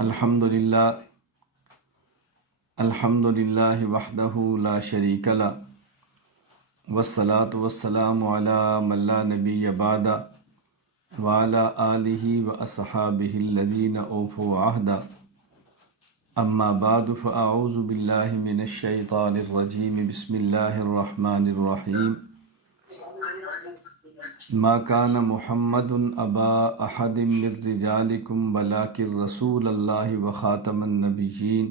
الحمدللہ الحمدللہ وحدہ لا شریک لہ والصلاة والسلام علی من لا نبی بعدہ وعلی آلہ واصحابہ الذین اوفوا عہدہ اما بعد فاعوذ باللہ من الشیطان الرجیم بسم اللہ الرحمن الرحیم ما کان محمد ابا احد من رجالکم ولکن رسول اللہ وخاتم النبیین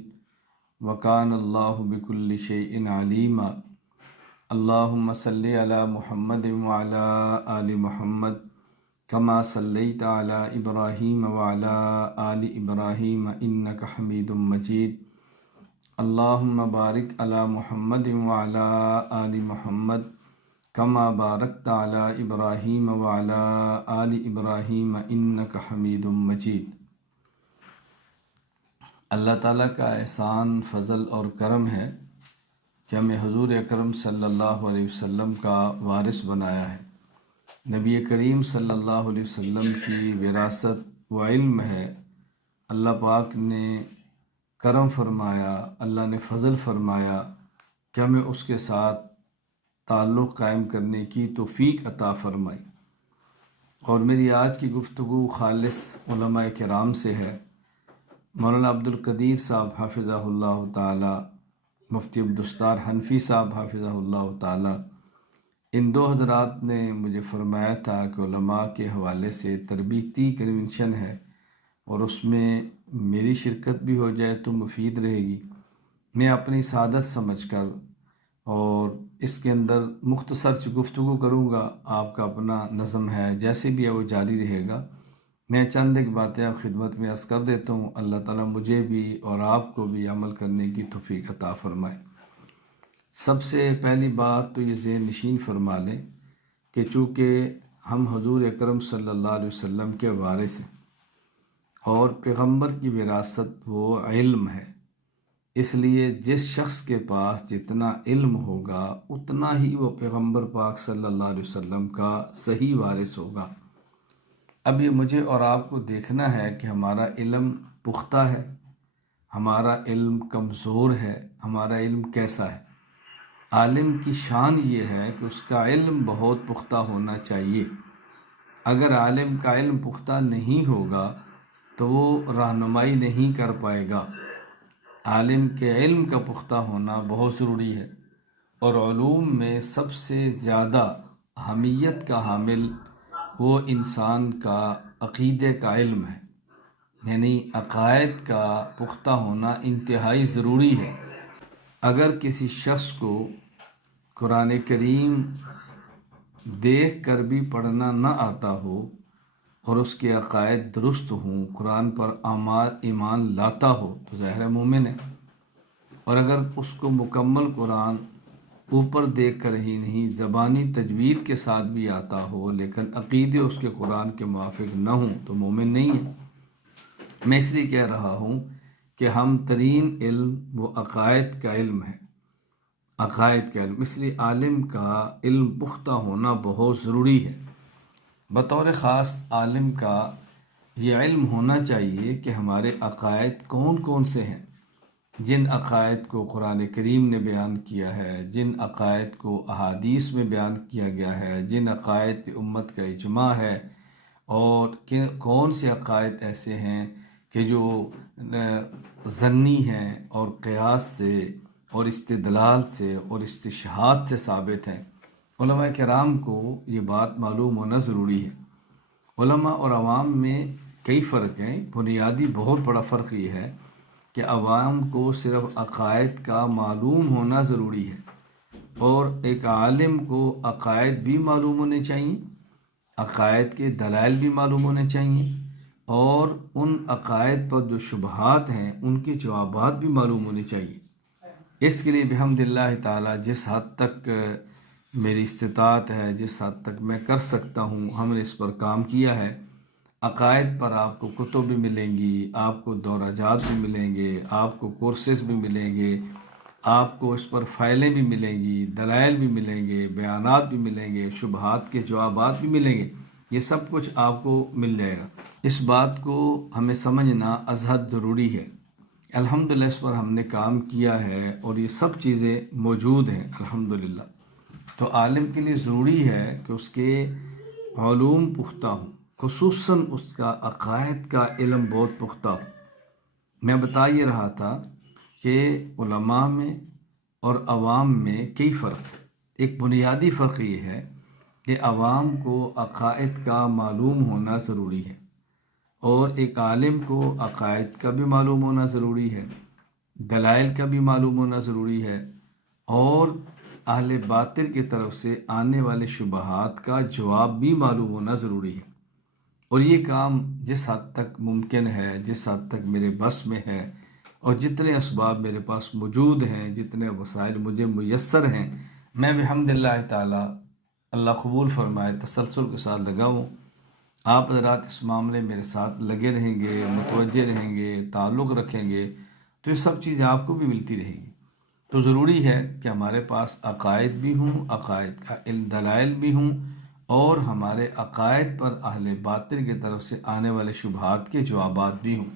وکان اللہ بکل شیء علیما اللہم صلی علی محمد وعلی آل محمد کما صلیت علی ابراہیم وعلی آل ابراہیم انک حمید مجید اللہم بارک علی محمد وعلی آل محمد کما بارکت علی ابراہیم وعلی آل ابراہیم انک حمید مجید۔ اللہ تعالیٰ کا احسان، فضل اور کرم ہے کہ ہمیں حضور اکرم صلی اللہ علیہ وسلم کا وارث بنایا ہے۔ نبی کریم صلی اللہ علیہ وسلم کی وراثت و علم ہے۔ اللہ پاک نے کرم فرمایا، اللہ نے فضل فرمایا کہ ہمیں اس کے ساتھ تعلق قائم کرنے کی توفیق عطا فرمائی۔ اور میری آج کی گفتگو خالص علماء کرام سے ہے۔ مولانا عبدالقدیر صاحب حافظہ اللہ تعالی، مفتی عبدالستار حنفی صاحب حافظہ اللہ تعالی، ان دو حضرات نے مجھے فرمایا تھا کہ علماء کے حوالے سے تربیتی کنونشن ہے اور اس میں میری شرکت بھی ہو جائے تو مفید رہے گی۔ میں اپنی سعادت سمجھ کر اور اس کے اندر مختصر سی گفتگو کروں گا۔ آپ کا اپنا نظم ہے، جیسے بھی ہے وہ جاری رہے گا۔ میں چند ایک باتیں آپ خدمت میں عرض کر دیتا ہوں۔ اللہ تعالیٰ مجھے بھی اور آپ کو بھی عمل کرنے کی توفیق عطا فرمائے۔ سب سے پہلی بات تو یہ ذہن نشین فرما لیں کہ چونکہ ہم حضور اکرم صلی اللہ علیہ وسلم کے وارث ہیں اور پیغمبر کی وراثت وہ علم ہے، اس لیے جس شخص کے پاس جتنا علم ہوگا اتنا ہی وہ پیغمبر پاک صلی اللہ علیہ وسلم کا صحیح وارث ہوگا۔ اب یہ مجھے اور آپ کو دیکھنا ہے کہ ہمارا علم پختہ ہے، ہمارا علم کمزور ہے، ہمارا علم کیسا ہے۔ عالم کی شان یہ ہے کہ اس کا علم بہت پختہ ہونا چاہیے۔ اگر عالم کا علم پختہ نہیں ہوگا تو وہ رہنمائی نہیں کر پائے گا۔ عالم کے علم کا پختہ ہونا بہت ضروری ہے، اور علوم میں سب سے زیادہ اہمیت کا حامل وہ انسان کا عقیدے کا علم ہے، یعنی عقائد کا پختہ ہونا انتہائی ضروری ہے۔ اگر کسی شخص کو قرآن کریم دیکھ کر بھی پڑھنا نہ آتا ہو اور اس کے عقائد درست ہوں، قرآن پر ایمان لاتا ہو تو ظاہر مومن ہے۔ اور اگر اس کو مکمل قرآن اوپر دیکھ کر ہی نہیں، زبانی تجوید کے ساتھ بھی آتا ہو لیکن عقیدے اس کے قرآن کے موافق نہ ہوں تو مومن نہیں ہے۔ میں اس لیے کہہ رہا ہوں کہ ہم ترین علم وہ عقائد کا علم ہے، عقائد کا علم۔ اس لیے عالم کا علم پختہ ہونا بہت ضروری ہے۔ بطور خاص عالم کا یہ علم ہونا چاہیے کہ ہمارے عقائد کون کون سے ہیں، جن عقائد کو قرآن کریم نے بیان کیا ہے، جن عقائد کو احادیث میں بیان کیا گیا ہے، جن عقائد پہ امت کا اجماع ہے، اور کون سے عقائد ایسے ہیں کہ جو ظنی ہیں اور قیاس سے اور استدلال سے اور استشہاد سے ثابت ہیں۔ علماء کرام کو یہ بات معلوم ہونا ضروری ہے۔ علماء اور عوام میں کئی فرق ہیں، بنیادی بہت بڑا فرق یہ ہے کہ عوام کو صرف عقائد کا معلوم ہونا ضروری ہے، اور ایک عالم کو عقائد بھی معلوم ہونے چاہیے، عقائد کے دلائل بھی معلوم ہونے چاہیے، اور ان عقائد پر جو شبہات ہیں ان کے جوابات بھی معلوم ہونے چاہیے۔ اس کے لیے بحمد اللہ تعالیٰ جس حد تک میری استطاعت ہے، جس حد تک میں کر سکتا ہوں، ہم نے اس پر کام کیا ہے۔ عقائد پر آپ کو کتب بھی ملیں گی، آپ کو دورہ جات بھی ملیں گے، آپ کو کورسز بھی ملیں گے، آپ کو اس پر فائلیں بھی ملیں گی، دلائل بھی ملیں گے، بیانات بھی ملیں گے، شبہات کے جوابات بھی ملیں گے۔ یہ سب کچھ آپ کو مل جائے گا۔ اس بات کو ہمیں سمجھنا ازحد ضروری ہے۔ الحمدللہ اس پر ہم نے کام کیا ہے اور یہ سب چیزیں موجود ہیں الحمدللہ۔ تو عالم کے لیے ضروری ہے کہ اس کے علوم پختہ ہوں، خصوصاً اس کا عقائد کا علم بہت پختہ ہو۔ میں بتا یہ رہا تھا کہ علماء میں اور عوام میں کئی فرق ہے۔ ایک بنیادی فرق یہ ہے کہ عوام کو عقائد کا معلوم ہونا ضروری ہے، اور ایک عالم کو عقائد کا بھی معلوم ہونا ضروری ہے، دلائل کا بھی معلوم ہونا ضروری ہے، اور اہل باطل کی طرف سے آنے والے شبہات کا جواب بھی معلوم ہونا ضروری ہے۔ اور یہ کام جس حد تک ممکن ہے، جس حد تک میرے بس میں ہے، اور جتنے اسباب میرے پاس موجود ہیں، جتنے وسائل مجھے میسر ہیں، میں بحمد اللہ تعالیٰ، اللہ قبول فرمائے، تسلسل کے ساتھ لگا ہوں۔ آپ حضرات اس معاملے میرے ساتھ لگے رہیں گے، متوجہ رہیں گے، تعلق رکھیں گے، تو یہ سب چیزیں آپ کو بھی ملتی رہیں گی۔ تو ضروری ہے کہ ہمارے پاس عقائد بھی ہوں، عقائد کا علم، دلائل بھی ہوں، اور ہمارے عقائد پر اہل باطل کی طرف سے آنے والے شبہات کے جوابات بھی ہوں۔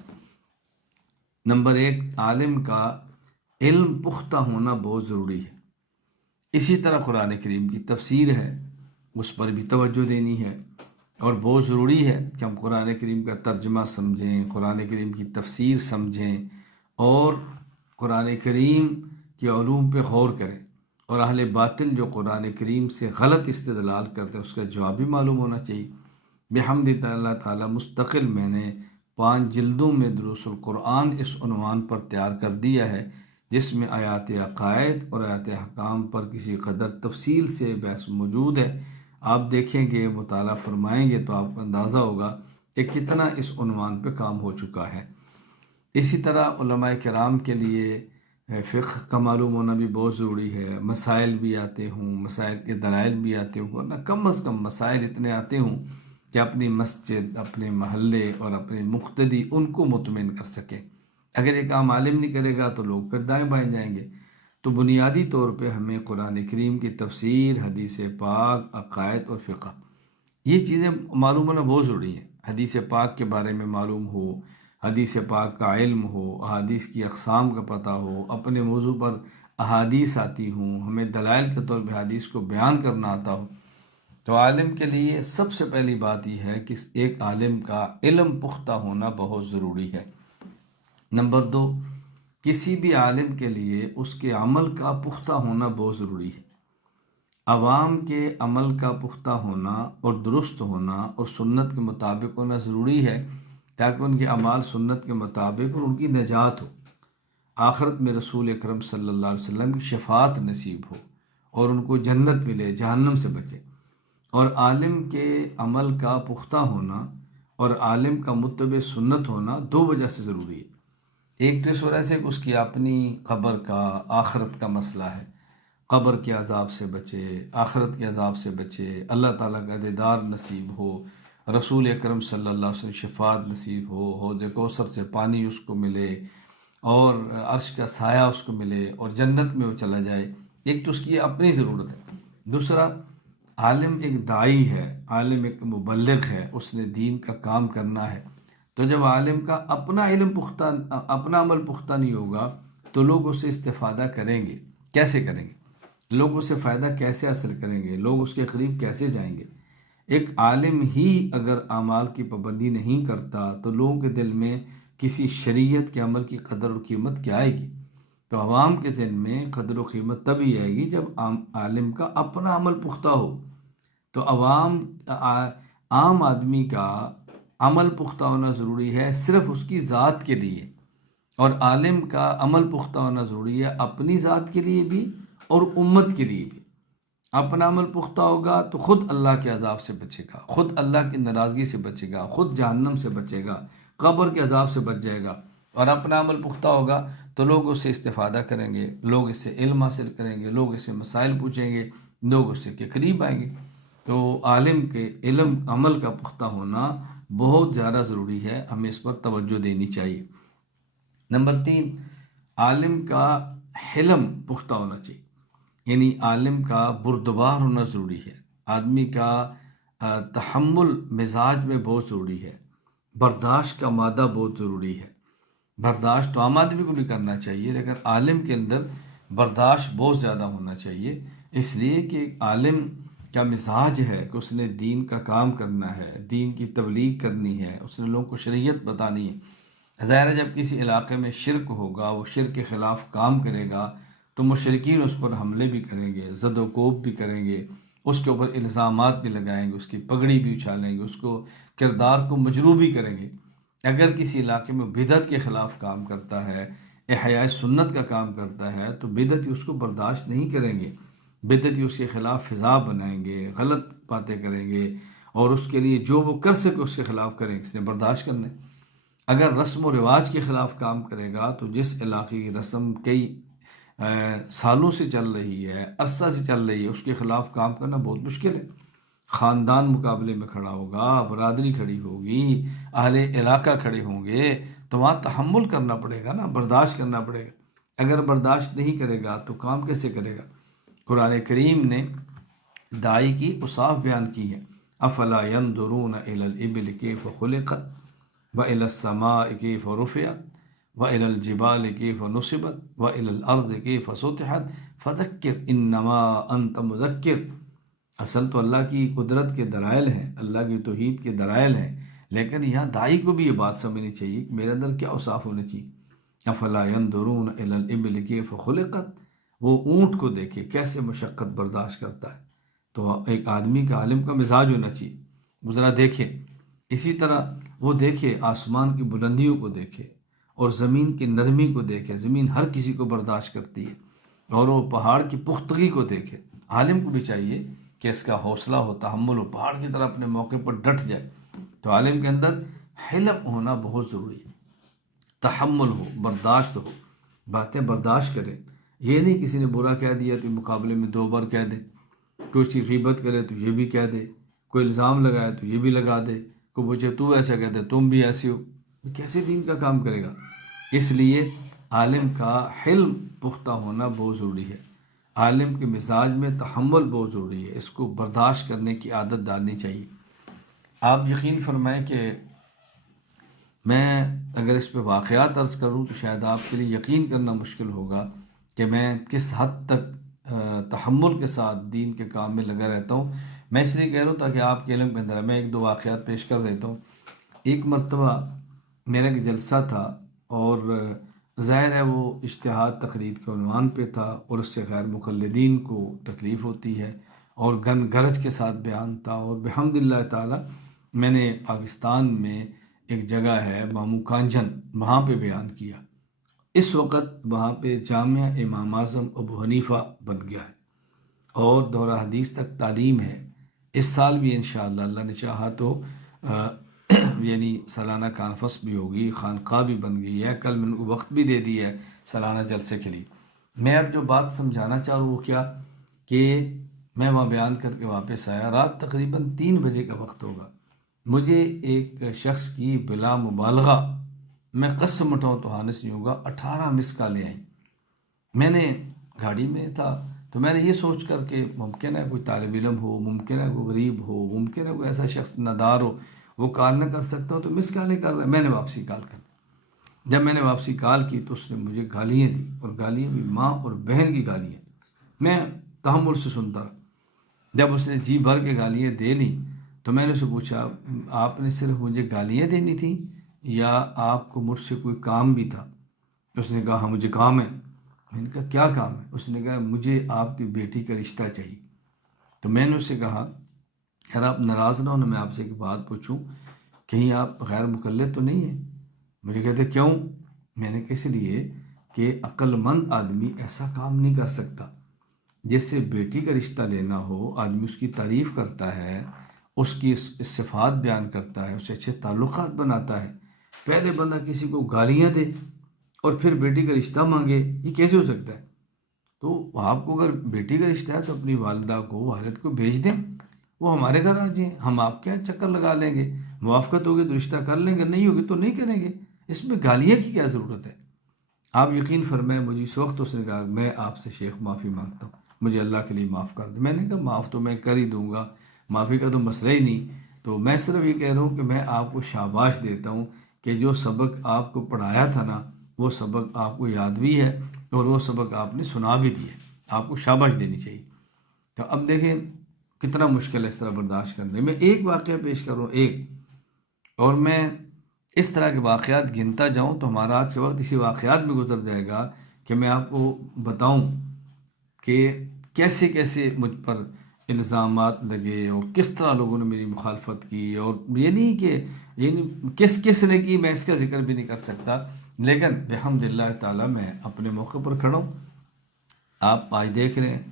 نمبر 1، عالم کا علم پختہ ہونا بہت ضروری ہے۔ اسی طرح قرآن کریم کی تفسیر ہے، اس پر بھی توجہ دینی ہے، اور بہت ضروری ہے کہ ہم قرآن کریم کا ترجمہ سمجھیں، قرآن کریم کی تفسیر سمجھیں، اور قرآن کریم کے علوم پہ غور کریں، اور اہل باطل جو قرآن کریم سے غلط استدلال کرتے ہیں اس کا جواب بھی معلوم ہونا چاہیے۔ بحمد اللہ تعالیٰ مستقل میں نے 5 جلدوں میں دروس القرآن اس عنوان پر تیار کر دیا ہے، جس میں آیات عقائد اور آیات احکام پر کسی قدر تفصیل سے بحث موجود ہے۔ آپ دیکھیں گے، مطالعہ فرمائیں گے تو آپ کو اندازہ ہوگا کہ کتنا اس عنوان پہ کام ہو چکا ہے۔ اسی طرح علماء کرام کے لیے فقہ کا معلوم ہونا بھی بہت ضروری ہے۔ مسائل بھی آتے ہوں، مسائل کے دلائل بھی آتے ہوں، ورنہ کم از کم مسائل اتنے آتے ہوں کہ اپنی مسجد، اپنے محلے اور اپنے مقتدی ان کو مطمئن کر سکے۔ اگر ایک عام عالم نہیں کرے گا تو لوگ پھر دائیں بائیں جائیں گے۔ تو بنیادی طور پہ ہمیں قرآن کریم کی تفسیر، حدیث پاک، عقائد اور فقہ، یہ چیزیں معلوم ہونا بہت ضروری ہے۔ حدیث پاک کے بارے میں معلوم ہو، حدیث پاک کا علم ہو، احادیث کی اقسام کا پتہ ہو، اپنے موضوع پر احادیث آتی ہوں، ہمیں دلائل کے طور پہ حدیث کو بیان کرنا آتا ہو، تو عالم کے لیے سب سے پہلی بات یہ ہے کہ ایک عالم کا علم پختہ ہونا بہت ضروری ہے۔ نمبر 2، کسی بھی عالم کے لیے اس کے عمل کا پختہ ہونا بہت ضروری ہے۔ عوام کے عمل کا پختہ ہونا اور درست ہونا اور سنت کے مطابق ہونا ضروری ہے، تاکہ ان کے اعمال سنت کے مطابق اور ان کی نجات ہو، آخرت میں رسول اکرم صلی اللہ علیہ وسلم کی شفاعت نصیب ہو، اور ان کو جنت ملے، جہنم سے بچے۔ اور عالم کے عمل کا پختہ ہونا اور عالم کا متبع سنت ہونا 2 وجہ سے ضروری ہے۔ ایک تو اس وجہ سے کہ اس کی اپنی قبر کا، آخرت کا مسئلہ ہے، قبر کے عذاب سے بچے، آخرت کے عذاب سے بچے، اللہ تعالیٰ کا دیدار نصیب ہو، رسول اکرم صلی اللہ علیہ وسلم شفاعت نصیب ہو، حوض کوثر سے پانی اس کو ملے، اور عرش کا سایہ اس کو ملے، اور جنت میں وہ چلا جائے۔ ایک تو اس کی اپنی ضرورت ہے۔ دوسرا، عالم ایک داعی ہے، عالم ایک مبلغ ہے، اس نے دین کا کام کرنا ہے۔ تو جب عالم کا اپنا علم پختہ، اپنا عمل پختہ نہیں ہوگا تو لوگ اس سے استفادہ کریں گے، کیسے کریں گے؟ لوگ اس سے فائدہ کیسے حاصل کریں گے؟ لوگ اس کے قریب کیسے جائیں گے؟ ایک عالم ہی اگر اعمال کی پابندی نہیں کرتا تو لوگوں کے دل میں کسی شریعت کے عمل کی قدر و قیمت کیا آئے گی؟ تو عوام کے ذہن میں قدر و قیمت تبھی آئے گی جب عالم کا اپنا عمل پختہ ہو۔ تو عام آدمی کا عمل پختہ ہونا ضروری ہے صرف اس کی ذات کے لیے، اور عالم کا عمل پختہ ہونا ضروری ہے اپنی ذات کے لیے بھی اور امت کے لیے بھی۔ اپنا عمل پختہ ہوگا تو خود اللہ کے عذاب سے بچے گا، خود اللہ کی ناراضگی سے بچے گا، خود جہنم سے بچے گا، قبر کے عذاب سے بچ جائے گا۔ اور اپنا عمل پختہ ہوگا تو لوگ اس سے استفادہ کریں گے، لوگ اس سے علم حاصل کریں گے، لوگ اس سے مسائل پوچھیں گے، لوگ اس سے کے قریب آئیں گے۔ تو عالم کے علم عمل کا پختہ ہونا بہت زیادہ ضروری ہے، ہمیں اس پر توجہ دینی چاہیے۔ نمبر 3، عالم کا حلم پختہ ہونا چاہیے، یعنی عالم کا بردبار ہونا ضروری ہے۔ آدمی کا تحمل مزاج میں بہت ضروری ہے، برداشت کا مادہ بہت ضروری ہے۔ برداشت تو عام آدمی کو بھی کرنا چاہیے، لیکن عالم کے اندر برداشت بہت زیادہ ہونا چاہیے، اس لیے کہ عالم کا مزاج ہے کہ اس نے دین کا کام کرنا ہے، دین کی تبلیغ کرنی ہے، اس نے لوگوں کو شریعت بتانی ہے۔ ظاہر ہے جب کسی علاقے میں شرک ہوگا، وہ شرک کے خلاف کام کرے گا تو مشرکین اس پر حملے بھی کریں گے، زد و کوب بھی کریں گے، اس کے اوپر الزامات بھی لگائیں گے، اس کی پگڑی بھی اچھالیں گے، اس کو کردار کو مجروح بھی کریں گے۔ اگر کسی علاقے میں بدعت کے خلاف کام کرتا ہے، احیاء سنت کا کام کرتا ہے، تو بدعتی اس کو برداشت نہیں کریں گے، بدعتی اس کے خلاف فضا بنائیں گے، غلط باتیں کریں گے، اور اس کے لیے جو وہ کر سکے اس کے خلاف کریں گے، اس نے برداشت کرنا ہے۔ اگر رسم و رواج کے خلاف کام کرے گا تو جس علاقے کی رسم کئی سالوں سے چل رہی ہے، عرصہ سے چل رہی ہے، اس کے خلاف کام کرنا بہت مشکل ہے۔ خاندان مقابلے میں کھڑا ہوگا، برادری کھڑی ہوگی، اہل علاقہ کھڑے ہوں گے، تو وہاں تحمل کرنا پڑے گا نا، برداشت کرنا پڑے گا۔ اگر برداشت نہیں کرے گا تو کام کیسے کرے گا؟ قرآن کریم نے داعی کی اوصاف بیان کی ہے، افلا ينظرون الى الابل كيف خلقت والى السماء كيف رفعت وإلى الجبال كيف نصبت وإلى الأرض كيف سطحت فذکر انما انت مذکر۔ اصل تو اللہ کی قدرت کے دلائل ہیں، اللہ کی توحید کے دلائل ہیں، لیکن یہاں داعی کو بھی یہ بات سمجھنی چاہیے کہ میرے اندر کیا اوصاف ہونے چاہیے۔ افلا ينظرون الى الابل كيف خلقت، وہ اونٹ کو دیکھے کیسے مشقت برداشت کرتا ہے، تو ایک آدمی کا عالم کا مزاج ہونا چاہیے، وہ ذرا دیکھے۔ اسی طرح وہ دیکھے آسمان کی بلندیوں کو دیکھے اور زمین کی نرمی کو دیکھے، زمین ہر کسی کو برداشت کرتی ہے، اور وہ پہاڑ کی پختگی کو دیکھے۔ عالم کو بھی چاہیے کہ اس کا حوصلہ ہو، تحمل ہو، پہاڑ کی طرح اپنے موقع پر ڈٹ جائے۔ تو عالم کے اندر حلم ہونا بہت ضروری ہے، تحمل ہو، برداشت ہو، باتیں برداشت کرے۔ یہ نہیں کسی نے برا کہہ دیا تو مقابلے میں 2 بار کہہ دے، کوئی اس کی غیبت کرے تو یہ بھی کہہ دے، کوئی الزام لگائے تو یہ بھی لگا دے، کوئی پوچھے تو ایسا کہتے تم بھی ایسے ہو، کیسے دین کا کام کرے گا؟ اس لیے عالم کا حلم پختہ ہونا بہت ضروری ہے، عالم کے مزاج میں تحمل بہت ضروری ہے، اس کو برداشت کرنے کی عادت ڈالنی چاہیے۔ آپ یقین فرمائیں کہ میں اگر اس پہ واقعات عرض کروں تو شاید آپ کے لیے یقین کرنا مشکل ہوگا کہ میں کس حد تک تحمل کے ساتھ دین کے کام میں لگا رہتا ہوں۔ میں اس لیے کہہ رہا ہوں تاکہ آپ کے علم کے اندر میں 1-2 واقعات پیش کر دیتا ہوں۔ ایک مرتبہ میرا ایک جلسہ تھا، اور ظاہر ہے وہ اجتہاد تقلید کے عنوان پہ تھا، اور اس سے غیر مقلدین کو تکلیف ہوتی ہے، اور گن گرج کے ساتھ بیان تھا، اور بحمد اللہ تعالی میں نے پاکستان میں ایک جگہ ہے مامو کانجن، وہاں پہ بیان کیا۔ اس وقت وہاں پہ جامعہ امام اعظم ابو حنیفہ بن گیا ہے، اور دورہ حدیث تک تعلیم ہے۔ اس سال بھی انشاءاللہ اللہ نے چاہا تو یعنی سالانہ کانفرنس بھی ہوگی، خانقاہ بھی بن گئی ہے، کل میں نے کو وقت بھی دے دیا ہے سالانہ جلسے کے لیے۔ میں اب جو بات سمجھانا چاہ رہا ہوں وہ کیا کہ میں وہاں بیان کر کے واپس آیا، رات تقریباً 3 بجے کا وقت ہوگا، مجھے ایک شخص کی بلا مبالغہ، میں قسم اٹھاؤں تو ہانس نہیں ہوگا، 18 مس کالیں آئیں۔ میں نے گاڑی میں تھا تو میں نے یہ سوچ کر کہ ممکن ہے کوئی طالب علم ہو، ممکن ہے کوئی غریب ہو، ممکن ہے کوئی ایسا شخص نادار ہو، وہ کال نہ کر سکتا ہو تو مس کالیں کر رہا ہے۔ میں نے واپسی کال کر، جب میں نے واپسی کال کی تو اس نے مجھے گالیاں دی، اور گالیاں بھی ماں اور بہن کی گالیاں۔ میں تحمل سے سنتا رہا۔ جب اس نے جی بھر کے گالیاں دے لیں تو میں نے اسے پوچھا آپ نے صرف مجھے گالیاں دینی تھیں یا آپ کو مجھ سے کوئی کام بھی تھا؟ اس نے کہا ہاں مجھے کام ہے۔ میں نے کہا کیا کام ہے؟ اس نے کہا مجھے آپ کی بیٹی کا رشتہ چاہیے۔ تو میں نے اسے کہا اگر آپ ناراض نہ ہو میں آپ سے ایک بات پوچھوں، کہیں آپ غیر مقلد تو نہیں ہیں؟ مجھے کہتے کیوں؟ میں نے کہا اس لیے کہ عقل مند آدمی ایسا کام نہیں کر سکتا، جس سے بیٹی کا رشتہ لینا ہو، آدمی اس کی تعریف کرتا ہے، اس کی صفات بیان کرتا ہے، اس سے اچھے تعلقات بناتا ہے، پہلے بندہ کسی کو گالیاں دے اور پھر بیٹی کا رشتہ مانگے، یہ کیسے ہو سکتا ہے؟ تو آپ کو اگر بیٹی کا رشتہ ہے تو اپنی والدہ کو، والد کو بھیج دیں، وہ ہمارے گھر آ جائیں، ہم آپ کے یہاں چکر لگا لیں گے، موافقت ہوگی تو رشتہ کر لیں گے، نہیں ہوگی تو نہیں کریں گے، اس میں گالیاں کی کیا ضرورت ہے؟ آپ یقین فرمائیں مجھے اس وقت اس نے کہا میں آپ سے شیخ معافی مانگتا ہوں، مجھے اللہ کے لیے معاف کر دیں۔ میں نے کہا معاف تو میں کر ہی دوں گا، معافی کا تو مسئلہ ہی نہیں۔ تو میں صرف یہ کہہ رہا ہوں کہ میں آپ کو شاباش دیتا ہوں کہ جو سبق آپ کو پڑھایا تھا نا، وہ سبق آپ کو یاد بھی ہے اور وہ سبق آپ نے سنا بھی دیا، آپ کو شاباش دینی چاہیے۔ تو اب دیکھیں کتنا مشکل ہے اس طرح برداشت کرنے میں۔ ایک واقعہ پیش کروں، اور میں اس طرح کے واقعات گنتا جاؤں تو ہمارا آج کے وقت اسی واقعات میں گزر جائے گا کہ میں آپ کو بتاؤں کہ کیسے کیسے مجھ پر الزامات لگے اور کس طرح لوگوں نے میری مخالفت کی، اور یہ نہیں کہ کس کس نے کی، میں اس کا ذکر بھی نہیں کر سکتا، لیکن بحمد اللہ تعالیٰ میں اپنے موقع پر کھڑا ہوں۔ آپ آج دیکھ رہے ہیں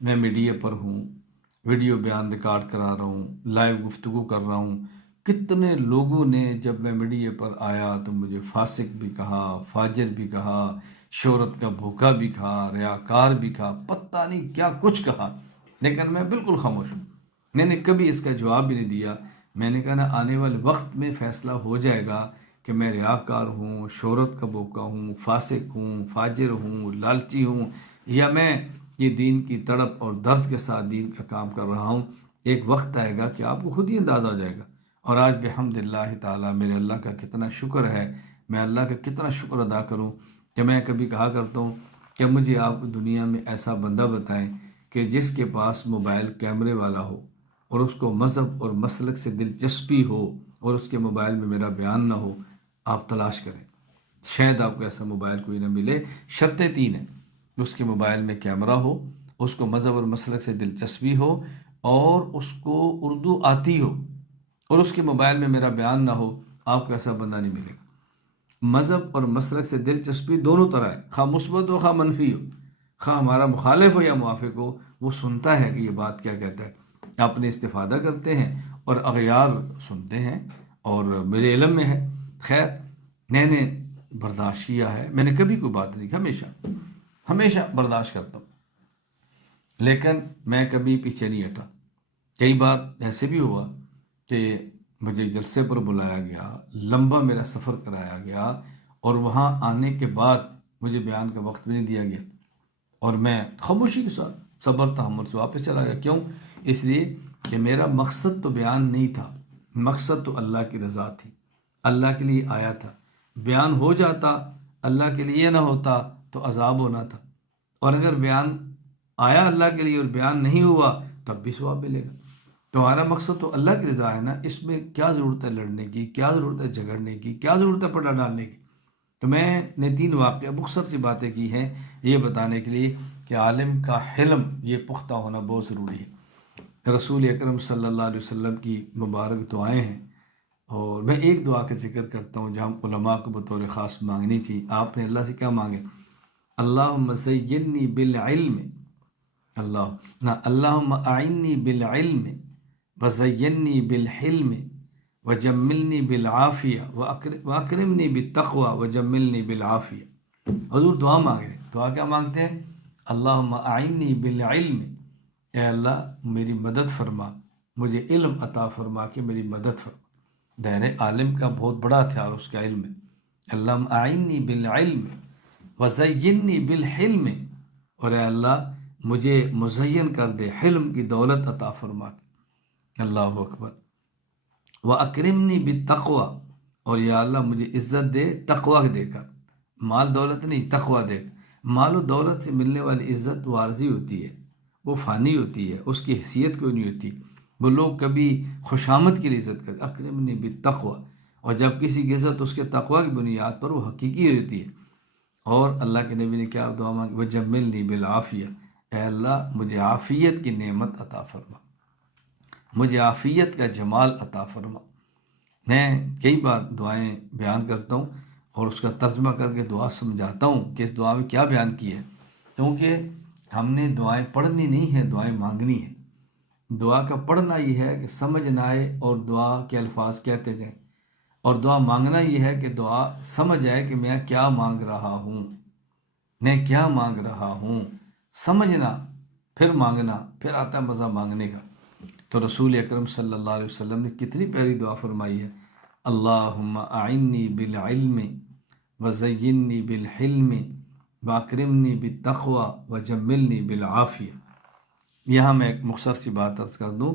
میں میڈیا پر ہوں، ویڈیو بیان ریکارڈ کرا رہا ہوں، لائیو گفتگو کر رہا ہوں۔ کتنے لوگوں نے جب میں میڈیا پر آیا تو مجھے فاسق بھی کہا، فاجر بھی کہا، شہرت کا بھوکا بھی کہا، ریاکار بھی کہا، پتہ نہیں کیا کچھ کہا، لیکن میں بالکل خاموش ہوں۔ میں نے کبھی اس کا جواب بھی نہیں دیا۔ میں نے کہا نا آنے والے وقت میں فیصلہ ہو جائے گا کہ میں ریاکار ہوں، شہرت کا بھوکا ہوں، فاسق ہوں، فاجر ہوں، لالچی ہوں، یا میں یہ دین کی تڑپ اور درد کے ساتھ دین کا کام کر رہا ہوں۔ ایک وقت آئے گا کہ آپ کو خود ہی اندازہ ہو جائے گا۔ اور آج بحمد اللہ تعالیٰ میرے اللہ کا کتنا شکر ہے، میں اللہ کا کتنا شکر ادا کروں کہ میں کبھی کہا کرتا ہوں کہ مجھے آپ دنیا میں ایسا بندہ بتائیں کہ جس کے پاس موبائل کیمرے والا ہو اور اس کو مذہب اور مسلک سے دلچسپی ہو اور اس کے موبائل میں میرا بیان نہ ہو، آپ تلاش کریں، شاید آپ کو ایسا موبائل کوئی نہ ملے۔ شرطیں 3 ہیں، اس کے موبائل میں کیمرہ ہو، اس کو مذہب اور مسلک سے دلچسپی ہو، اور اس کو اردو آتی ہو، اور اس کے موبائل میں میرا بیان نہ ہو۔ آپ کو ایسا بندہ نہیں ملے گا۔ مذہب اور مسلک سے دلچسپی دونوں طرح ہے، خواہ مثبت ہو خواہ منفی ہو، خواہ ہمارا مخالف ہو یا موافق ہو، وہ سنتا ہے کہ یہ بات کیا کہتا ہے، اپنے استفادہ کرتے ہیں اور اغیار سنتے ہیں، اور میرے علم میں ہے۔ خیر، میں نے برداشت کیا ہے، میں نے کبھی کوئی بات نہیں کی، ہمیشہ برداشت کرتا ہوں، لیکن میں کبھی پیچھے نہیں ہٹا۔ کئی بار ایسے بھی ہوا کہ مجھے جلسے پر بلایا گیا، لمبا میرا سفر کرایا گیا، اور وہاں آنے کے بعد مجھے بیان کا وقت بھی نہیں دیا گیا، اور میں خاموشی کے ساتھ صبر تحمل سے واپس چلا گیا۔ کیوں؟ اس لیے کہ میرا مقصد تو بیان نہیں تھا، مقصد تو اللہ کی رضا تھی، اللہ کے لیے آیا تھا۔ بیان ہو جاتا، اللہ کے لیے نہ ہوتا تو عذاب ہونا تھا، اور اگر بیان آیا اللہ کے لیے اور بیان نہیں ہوا تب بھی ثواب ملے گا۔ تو ہمارا مقصد تو اللہ کی رضا ہے نا، اس میں کیا ضرورت ہے لڑنے کی، کیا ضرورت ہے جھگڑنے کی، کیا ضرورت ہے پردہ ڈالنے کی۔ تو میں نے 3 واقعہ مختصر سی باتیں کی ہیں یہ بتانے کے لیے کہ عالم کا حلم یہ پختہ ہونا بہت ضروری ہے۔ رسول اکرم صلی اللہ علیہ وسلم کی مبارک دعائیں ہیں، اور میں ایک دعا کا ذکر کرتا ہوں جہاں علماء کو بطور خاص مانگنی چاہیے۔ آپ نے اللہ سے کیا مانگے؟ اللہم زینی بالعلم، اللہم اعنی بالعلم وزینی بالحلم وجملنی بالعافیہ واکرمنی بالتقوی وجملنی بالعافیہ۔ حضور دعا مانگ رہے ہیں، دعا کیا مانگتے ہیں؟ اللہم اعنی بالعلم، اے اللہ میری مدد فرما، مجھے علم عطا فرما کہ میری مدد فرما۔ دائرہ عالم کا بہت بڑا ہتھیار اس کا علم ہے۔ اللہم اعنی بالعلم وزینی بالحلم، اور اے اللہ مجھے مزین کر دے، حلم کی دولت عطا فرما۔ اللہ اکبر۔ وَأَكْرِمْنِي بِالتَّقْوَى، اور یا اللہ مجھے عزت دے تقوی دے کر، مال دولت نہیں، تقوی دے کر۔ مال و دولت سے ملنے والی عزت وہ عارضی ہوتی ہے، وہ فانی ہوتی ہے، اس کی حیثیت کوئی نہیں ہوتی۔ وہ لوگ کبھی خوشامد کے لیے عزت کرتے، اکرمنی بالتقوی، اور جب کسی کی عزت اس کے تقوی کی بنیاد پر وہ حقیقی ہوتی ہے۔ اور اللہ کے نبی نے کیا دعا مانگی؟ وجملنی بالعافیہ، اے اللہ مجھے عافیت کی نعمت عطا فرما، مجھے عافیت کا جمال عطا فرما۔ میں کئی بار دعائیں بیان کرتا ہوں اور اس کا ترجمہ کر کے دعا سمجھاتا ہوں کہ اس دعا میں کیا بیان کی ہے، کیونکہ ہم نے دعائیں پڑھنی نہیں ہیں، دعائیں مانگنی ہیں۔ دعا کا پڑھنا یہ ہے کہ سمجھ نہ آئے اور دعا کے الفاظ کہتے جائیں، اور دعا مانگنا یہ ہے کہ دعا سمجھ آئے کہ میں کیا مانگ رہا ہوں، میں کیا مانگ رہا ہوں۔ سمجھنا پھر مانگنا، پھر آتا ہے مزہ مانگنے کا۔ تو رسول اکرم صلی اللہ علیہ وسلم نے کتنی پیاری دعا فرمائی ہے، اللہم اعنی بالعلم وزینی بالحلم واکرمنی بالتقوی وجملنی بالعافیہ۔ یہاں میں ایک مختصر سی بات عرض کر دوں،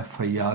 FIR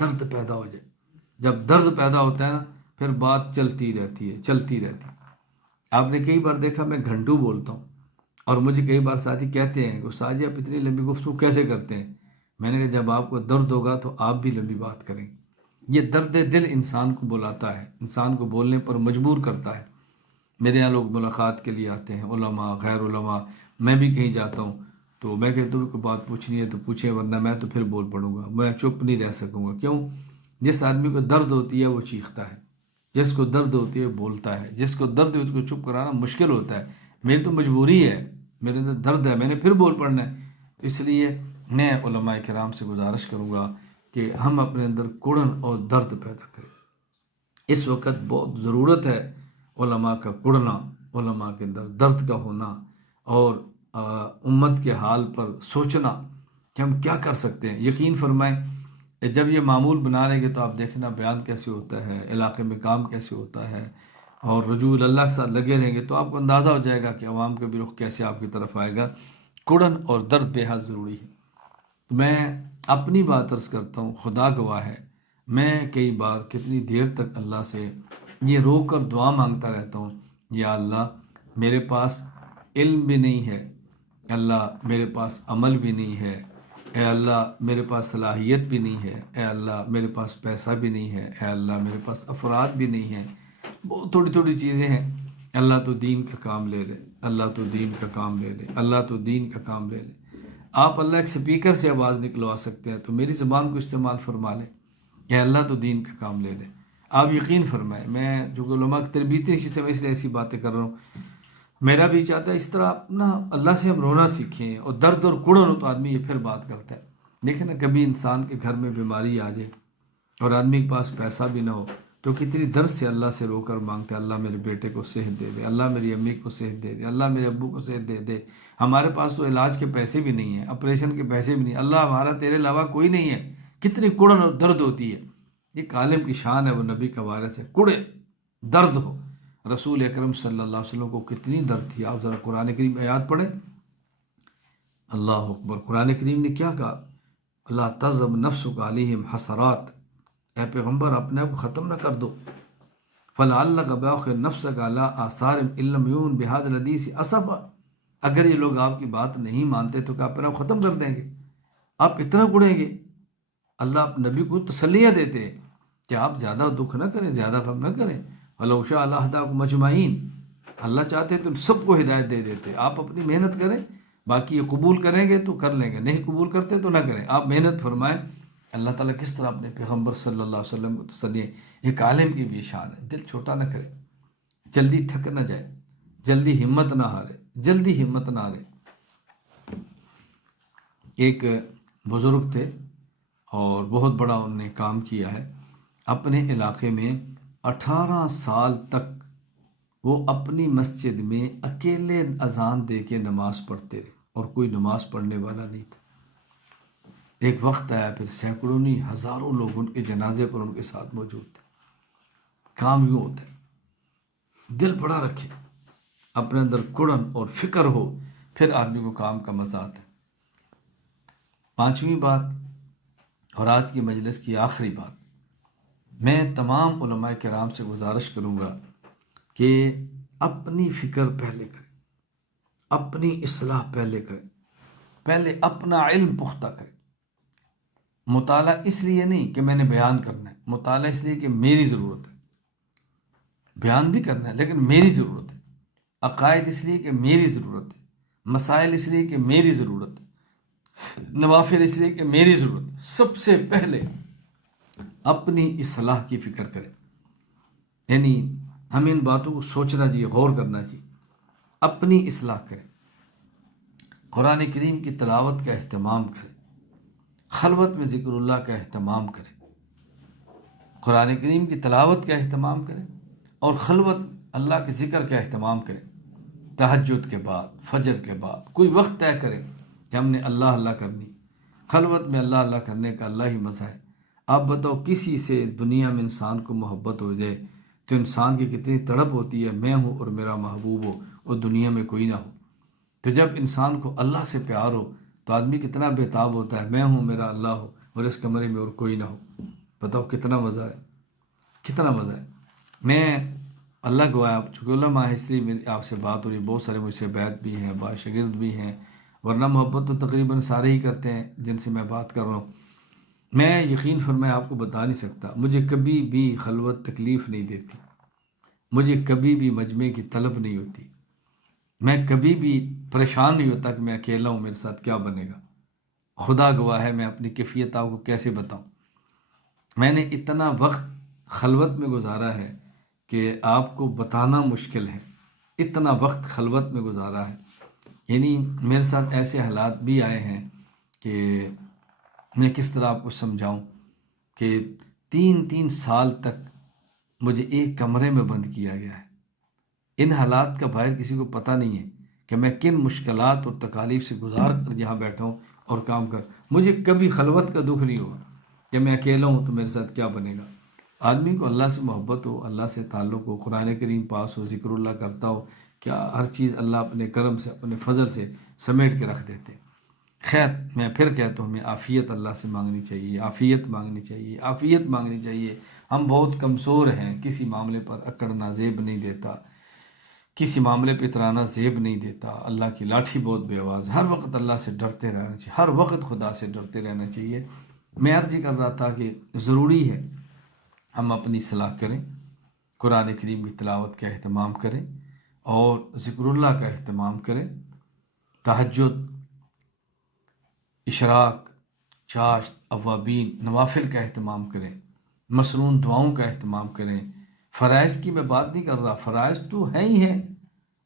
درد پیدا ہو جائے. جب درد پیدا ہوتا ہے نا پھر بات چلتی رہتی ہے. آپ نے کئی بار دیکھا میں گھنٹوں بولتا ہوں اور مجھے کئی بار ساتھی کہتے ہیں کہ استاد جی آپ اتنی لمبی گفتگو کیسے کرتے ہیں؟ میں نے کہا جب آپ کو درد ہوگا تو آپ بھی لمبی بات کریں. یہ درد دل انسان کو بلاتا ہے، انسان کو بولنے پر مجبور کرتا ہے. میرے یہاں لوگ ملاقات کے لیے آتے ہیں، علماء غیر علماء. میں بھی کہیں جاتا ہوں تو میں کہتا ہوں کوئی بات پوچھنی ہے تو پوچھیں، ورنہ میں تو پھر بول پڑوں گا، میں چپ نہیں رہ سکوں گا. کیوں؟ جس آدمی کو درد ہوتی ہے وہ چیختا ہے، جس کو درد ہوتی ہے بولتا ہے، جس کو درد ہوتی ہے اس کو چپ کرانا مشکل ہوتا ہے. میری تو مجبوری ہے، میرے اندر درد ہے، میں نے پھر بول پڑنا ہے. اس لیے میں علماء کرام سے گزارش کروں گا کہ ہم اپنے اندر کڑن اور درد پیدا کریں. اس وقت بہت ضرورت ہے علماء کا کڑنا، علماء کے اندر درد کا ہونا، اور امت کے حال پر سوچنا کہ ہم کیا کر سکتے ہیں. یقین فرمائیں جب یہ معمول بنا لیں گے تو آپ دیکھنا بیان کیسے ہوتا ہے، علاقے میں کام کیسے ہوتا ہے، اور رجوع اللہ کے ساتھ لگے رہیں گے تو آپ کو اندازہ ہو جائے گا کہ عوام کا بھی رخ کیسے آپ کی طرف آئے گا. کڑن اور درد بے حد ضروری ہے. میں اپنی بات عرض کرتا ہوں، خدا گواہ ہے، میں کئی بار کتنی دیر تک اللہ سے یہ رو کر دعا مانگتا رہتا ہوں، یا اللہ میرے پاس علم بھی نہیں ہے، اللہ میرے پاس عمل بھی نہیں ہے، اے اللہ میرے پاس صلاحیت بھی نہیں ہے، اے اللہ میرے پاس پیسہ بھی نہیں ہے، اے اللہ میرے پاس افراد بھی نہیں ہیں. بہت تھوڑی تھوڑی چیزیں ہیں. اللہ تو دین کا کام لے لے، اللہ تو دین کا کام لے لے، اللہ تو دین کا کام لے لے. آپ اللہ ایک سپیکر سے آواز نکلوا سکتے ہیں تو میری زبان کو استعمال فرما لیں کہ اللہ تو دین کا کام لے لے. آپ یقین فرمائیں، میں جو علماء کی تربیتی سے میں اس لیے ایسی باتیں کر رہا ہوں، میرا بھی چاہتا ہے اس طرح اپنا اللہ سے ہم رونا سیکھیں، اور درد اور کڑن ہو تو آدمی یہ پھر بات کرتا ہے. دیکھیں نا کبھی انسان کے گھر میں بیماری آ جائے اور آدمی کے پاس پیسہ بھی نہ ہو تو کتنی درد سے اللہ سے رو کر مانگتے ہیں، اللہ میرے بیٹے کو صحت دے دے، اللہ میری امی کو صحت دے دے، اللہ میرے ابو کو صحت دے دے. ہمارے پاس تو علاج کے پیسے بھی نہیں ہیں، آپریشن کے پیسے بھی نہیں، اللہ ہمارا تیرے علاوہ کوئی نہیں ہے. کتنی کڑن اور درد ہوتی ہے. ایک عالم کی شان ہے، وہ نبی کا وارث ہے، کڑے درد ہو. رسول اکرم صلی اللہ علیہ وسلم کو کتنی درد تھی. آپ ذرا قرآن کریم آیات پڑھیں. اللہ اکبر. قرآن کریم نے کیا کہا؟ اللہ تذب نفسک علیہم حسرات، اے پیغمبر اپنے آپ کو ختم نہ کر دو. فلعلک باخع نفسک علی آثارہم ان لم یؤمنوا بہذا الحدیث اسفا. اگر یہ لوگ آپ کی بات نہیں مانتے تو کیا اپنے آپ ختم کر دیں گے؟ آپ اتنا کڑیں گے؟ اللہ نبی کو تسلیاں دیتے ہیں کہ آپ زیادہ دکھ نہ کریں، زیادہ غم نہ کریں. وَلَوْ شَاءَ لَهَدَاكُمْ أَجْمَعِينَ. اللہ چاہتے تو سب کو ہدایت دے دیتے. آپ اپنی محنت کریں، باقی یہ قبول کریں گے تو کر لیں گے، نہیں قبول کرتے تو نہ کریں. آپ محنت فرمائیں. اللہ تعالیٰ کس طرح اپنے پیغمبر صلی اللہ علیہ وسلم کو تسلی. ایک عالم کی بھی شان ہے، دل چھوٹا نہ کرے، جلدی تھک نہ جائے، جلدی ہمت نہ ہارے، جلدی ہمت نہ ہارے. ایک بزرگ تھے اور بہت بڑا انہوں نے کام کیا ہے. اپنے علاقے میں 18 سال تک وہ اپنی مسجد میں اکیلے اذان دے کے نماز پڑھتے رہے اور کوئی نماز پڑھنے والا نہیں تھا. ایک وقت آیا پھر سینکڑوں نہیں ہزاروں لوگ ان کے جنازے پر ان کے ساتھ موجود تھے. کام یوں ہوتا ہے، دل بڑا رکھے، اپنے اندر کڑن اور فکر ہو، پھر آدمی کو کام کا مزہ آتا ہے. 5ویں بات اور آج کی مجلس کی آخری بات، میں تمام علماء کرام سے گزارش کروں گا کہ اپنی فکر پہلے کریں، اپنی اصلاح پہلے کریں، پہلے اپنا علم پختہ کریں. مطالعہ اس لیے نہیں کہ میں نے بیان کرنا ہے، مطالعہ اس لیے کہ میری ضرورت ہے. بیان بھی کرنا ہے لیکن میری ضرورت ہے. عقائد اس لیے کہ میری ضرورت ہے، مسائل اس لیے کہ میری ضرورت ہے، نوافل اس لیے کہ میری ضرورت ہے. سب سے پہلے اپنی اصلاح کی فکر کریں. یعنی ہمیں ان باتوں کو سوچنا چاہیے، غور کرنا چاہیے. اپنی اصلاح کریں، قرآن کریم کی تلاوت کا اہتمام کریں، خلوت میں ذکر اللہ کا اہتمام کریں. قرآن کریم کی تلاوت کا اہتمام کریں اور خلوت اللہ کے ذکر کا اہتمام کریں. تہجد کے بعد، فجر کے بعد کوئی وقت طے کریں کہ ہم نے اللہ اللہ کرنی. خلوت میں اللہ اللہ کرنے کا اللہ ہی مزہ ہے. آپ بتاؤ کسی سے دنیا میں انسان کو محبت ہو جائے تو انسان کی کتنی تڑپ ہوتی ہے، میں ہوں اور میرا محبوب ہو اور دنیا میں کوئی نہ ہو. تو جب انسان کو اللہ سے پیار ہو تو آدمی کتنا بےتاب ہوتا ہے، میں ہوں میرا اللہ ہو اور اس کمرے میں اور کوئی نہ ہو، بتاؤ کتنا مزہ ہے، کتنا مزہ ہے۔ میں اللہ گواہ، آپ چونکہ علماء ہے اس لیے میری آپ سے بات ہو رہی ہے، بہت سارے مجھ سے بیعت بھی ہیں، بعض شاگرد بھی ہیں، ورنہ محبت تو تقریباً سارے ہی کرتے ہیں جن سے میں بات کر رہا ہوں۔ میں یقین فرمائے آپ کو بتا نہیں سکتا، مجھے کبھی بھی خلوت تکلیف نہیں دیتی، مجھے کبھی بھی مجمع کی طلب نہیں ہوتی، میں کبھی بھی پریشان نہیں ہوتا کہ میں اکیلا ہوں، میرے ساتھ کیا بنے گا۔ خدا گواہ ہے، میں اپنی کیفیت آپ کو کیسے بتاؤں۔ میں نے اتنا وقت خلوت میں گزارا ہے کہ آپ کو بتانا مشکل ہے، اتنا وقت خلوت میں گزارا ہے۔ یعنی میرے ساتھ ایسے حالات بھی آئے ہیں کہ میں کس طرح آپ کو سمجھاؤں کہ 3 سال تک مجھے ایک کمرے میں بند کیا گیا ہے۔ ان حالات کا باہر کسی کو پتہ نہیں ہے کہ میں کن مشکلات اور تکالیف سے گزار کر یہاں بیٹھا ہوں اور کام کر۔ مجھے کبھی خلوت کا دکھ نہیں ہوا کہ میں اکیلا ہوں تو میرے ساتھ کیا بنے گا۔ آدمی کو اللہ سے محبت ہو، اللہ سے تعلق ہو، قرآن کریم پاس ہو، ذکر اللہ کرتا ہو، کیا ہر چیز اللہ اپنے کرم سے، اپنے فضل سے سمیٹ کے رکھ دیتے۔ خیر، میں پھر کہتا ہوں، ہمیں عافیت اللہ سے مانگنی چاہیے، عافیت مانگنی چاہیے، عافیت مانگنی چاہیے۔ ہم بہت کمزور ہیں، کسی معاملے پر اکڑنا زیب نہیں دیتا، کسی معاملے پہ اترانا زیب نہیں دیتا۔ اللہ کی لاٹھی بہت بے آواز، ہر وقت اللہ سے ڈرتے رہنا چاہیے، ہر وقت خدا سے ڈرتے رہنا چاہیے۔ میں عرض کر رہا تھا کہ ضروری ہے ہم اپنی اصلاح کریں، قرآن کریم کی تلاوت کا اہتمام کریں اور ذکر اللہ کا اہتمام کریں، تہجد، اشراق، چاشت، اوابین، نوافل کا اہتمام کریں، مسنون دعاؤں کا اہتمام کریں۔ فرائض کی میں بات نہیں کر رہا، فرائض تو ہیں ہی ہیں،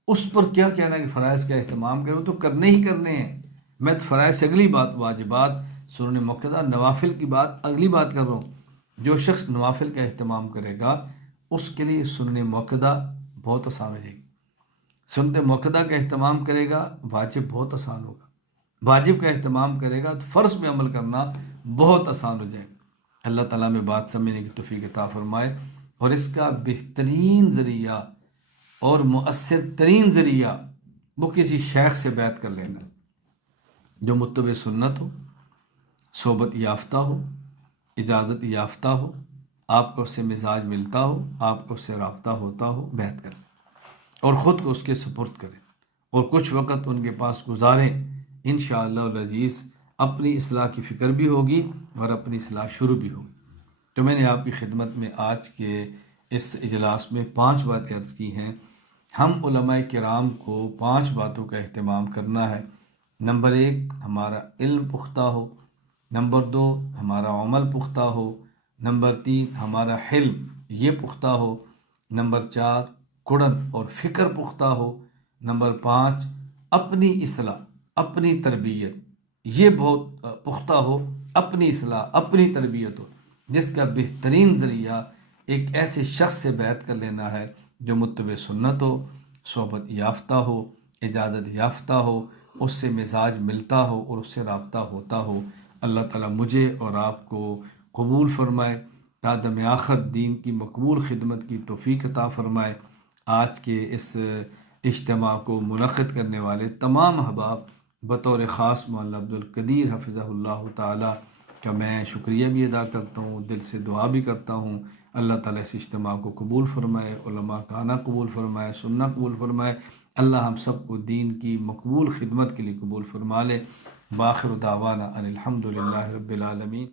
اس پر کیا کہنا ہے کہ فرائض کا اہتمام کریں، وہ تو کرنے ہی کرنے ہیں۔ میں تو فرائض سے اگلی بات، واجبات، سنن موقدہ، نوافل کی بات اگلی بات کر رہا ہوں۔ جو شخص نوافل کا اہتمام کرے گا اس کے لیے سنن موقدہ بہت آسان ہو جائے گی۔ سنت موقدہ کا اہتمام کرے گا، واجب بہت آسان ہوگا۔ واجب کا اہتمام کرے گا تو فرض میں عمل کرنا بہت آسان ہو جائے گا۔ اللہ تعالیٰ میں بات سمجھنے کی توفیق عطا فرمائے، اور اس کا بہترین ذریعہ اور مؤثر ترین ذریعہ وہ کسی شیخ سے بیعت کر لینا، جو متبع سنت ہو، صحبت یافتہ ہو، اجازت یافتہ ہو، آپ کو اس سے مزاج ملتا ہو، آپ کو اس سے رابطہ ہوتا ہو، بیعت کریں اور خود کو اس کے سپرد کریں اور کچھ وقت ان کے پاس گزاریں۔ انشاءاللہ العزیز اپنی اصلاح کی فکر بھی ہوگی اور اپنی اصلاح شروع بھی ہوگی۔ تو میں نے آپ کی خدمت میں آج کے اس اجلاس میں 5 باتیں عرض کی ہیں۔ ہم علماء کرام کو 5 باتوں کا اہتمام کرنا ہے۔ نمبر 1، ہمارا علم پختہ ہو۔ نمبر 2، ہمارا عمل پختہ ہو۔ نمبر 3، ہمارا حلم یہ پختہ ہو۔ نمبر 4، قرآن اور فکر پختہ ہو۔ نمبر 5، اپنی اصلاح، اپنی تربیت یہ بہت پختہ ہو، اپنی اصلاح، اپنی تربیت ہو، جس کا بہترین ذریعہ ایک ایسے شخص سے بیعت کر لینا ہے جو متبع سنت ہو، صحبت یافتہ ہو، اجازت یافتہ ہو، اس سے مزاج ملتا ہو اور اس سے رابطہ ہوتا ہو۔ اللہ تعالیٰ مجھے اور آپ کو قبول فرمائے، تا دم آخر دین کی مقبول خدمت کی توفیق عطا فرمائے۔ آج کے اس اجتماع کو منعقد کرنے والے تمام احباب، بطور خاص مولانا عبدالقدیر حفظہ اللہ تعالی کا میں شکریہ بھی ادا کرتا ہوں، دل سے دعا بھی کرتا ہوں۔ اللہ تعالیٰ اس اجتماع کو قبول فرمائے، علماء کا آنا قبول فرمائے، سننا قبول فرمائے۔ اللہ ہم سب کو دین کی مقبول خدمت کے لیے قبول فرما لے۔ بآخر دعوانا ان الحمد للہ رب العالمین۔